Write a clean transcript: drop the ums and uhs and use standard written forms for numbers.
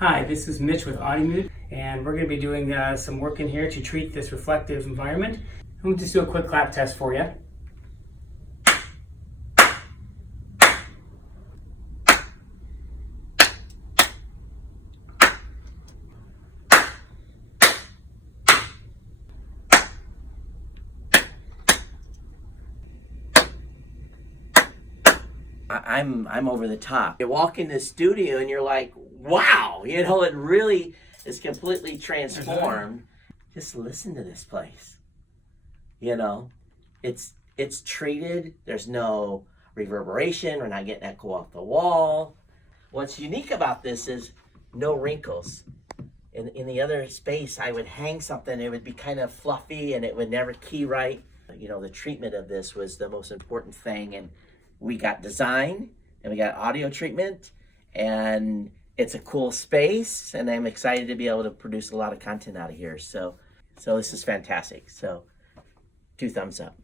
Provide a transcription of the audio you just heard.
Hi, this is Mitch with Audimute, and we're going to be doing some work in here to treat this reflective environment. I'm going to just do a quick clap test for you. I'm over the top. You walk in the studio and you're like, wow, it really is completely transformed. Just listen to this place. It's treated. There's no reverberation. We're not getting echo off the wall. What's unique about this is no wrinkles. In the other space, I would hang something, it would be kind of fluffy and it would never key right. The treatment of this was the most important thing, and we got design and we got audio treatment, and it's a cool space, and I'm excited to be able to produce a lot of content out of here. So this is fantastic. So 2 thumbs up.